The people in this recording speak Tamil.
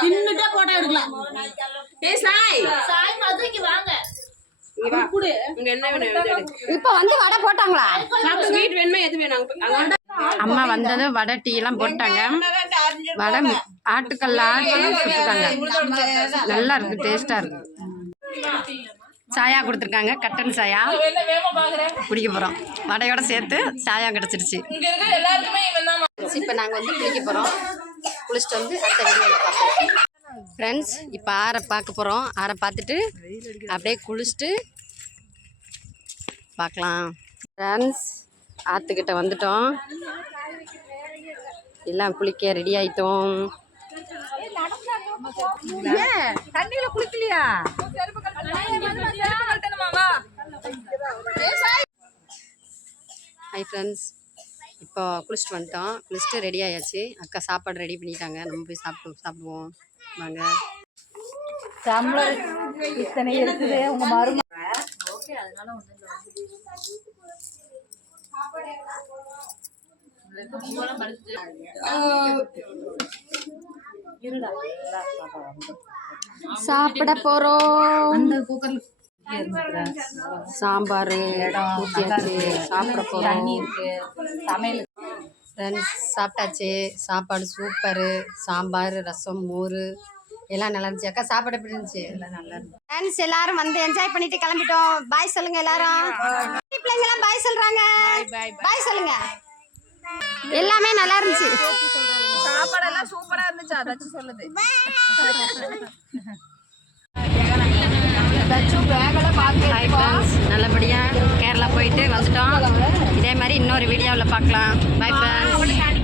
தின்னுட்டே போட்டோ எடுக்கலாம். ஏய் சாய் சாய் மதுரைக்கு வாங்க. இப்ப வந்து வடை போட்டாங்களா? ஸ்வீட் வேணுமா எது வேணும்? அம்மா வந்ததும் வடை டீ எல்லாம் போட்டாங்க. வடை ஆட்டுக்கல்ல ஆட்டி சுட்டுட்டாங்க. நல்லா இருக்கு, டேஸ்டா இருக்கு. சாயா கொடுத்துருக்காங்க, கட்டன் சாயா குடிக்க போகிறோம். வடையோட சேர்த்து சாயா கிடச்சிருச்சு. இப்போ நாங்கள் வந்து குளிக்க போகிறோம். குளிச்சுட்டு வந்து அடுத்த வீடியோவில் பார்ப்போம் ஃப்ரெண்ட்ஸ். இப்போ ஆரை பார்க்க போகிறோம். ஆரை பார்த்துட்டு அப்படியே குளிச்சுட்டு பார்க்கலாம் ஃப்ரெண்ட்ஸ். ஆற்றுக்கிட்ட வந்துட்டோம், எல்லாம் குளிக்க ரெடி ஆயிட்டோம். தண்ணியில குளிக்கலையா? ஹை ஃப்ரெண்ட்ஸ், இப்போ குளிச்சுட்டு வந்துட்டோம். குளிச்சுட்டு ரெடி ஆயாச்சு. அக்கா சாப்பாடு ரெடி பண்ணிட்டாங்க. நம்ம போய் சாப்பிடுவோம் வாங்க. இத்தனை இருக்குது உங்க மரும. ஓகே, அதனால சாப்பிட போறோம். சாம்பார் ஊற்றியாச்சு, சாப்பிட போறோம். சாப்பிட்டாச்சு. சாப்பாடு சூப்பரு. சாம்பார், ரசம், மோர் எல்லாம் நல்லா இருந்துச்சு. அக்கா சாப்பாடு எப்படி இருந்துச்சு? எல்லாம் நல்லா இருந்துச்சு. ஃப்ரெண்ட்ஸ் எல்லாரும் வந்து என்ஜாய் பண்ணிட்டு கிளம்பிட்டோம். பாய் சொல்லுங்க எல்லாரும். பிள்ளைங்க எல்லாம் பாய் சொல்றாங்க. பாய் சொல்லுங்க. எல்லாமே நல்லா இருந்துச்சு. சாப்பாடெல்லாம் சூப்பரா இருந்துச்சு. அதாச்சும் சொல்லுது. நல்லபடியா கேரளா போயிட்டு வந்துட்டோம். இதே மாதிரி இன்னொரு வீடியோவில் பார்க்கலாம். Bye friends.